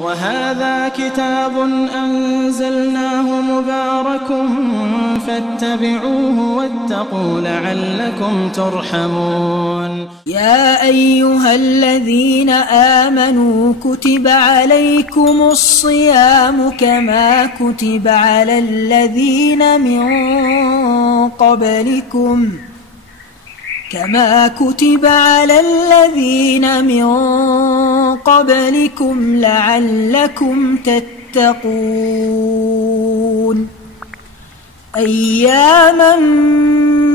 وهذا كتاب أنزلناه مبارك فاتبعوه واتقوا لعلكم ترحمون. يا أيها الذين آمنوا كتب عليكم الصيام كما كتب على الذين من قبلكم لعلكم تتقون. أياما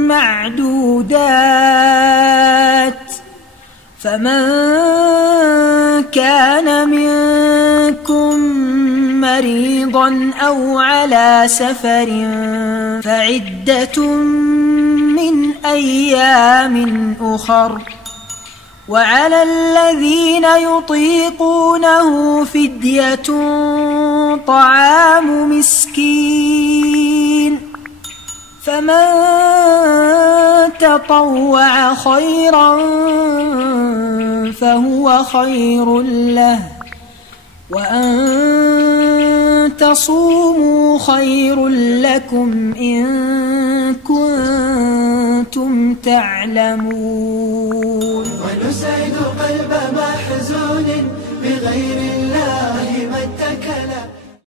معدودات، فمن كان منكم مريضا أو على سفر فعدة من أيام أخر، وعلى الذين يطيقونه فدية طعام مسكين، فمن تطوع خيرا فهو خير له، وأن تصوموا خير لكم إن كنتم تعلمون. ونسعد قلب محزون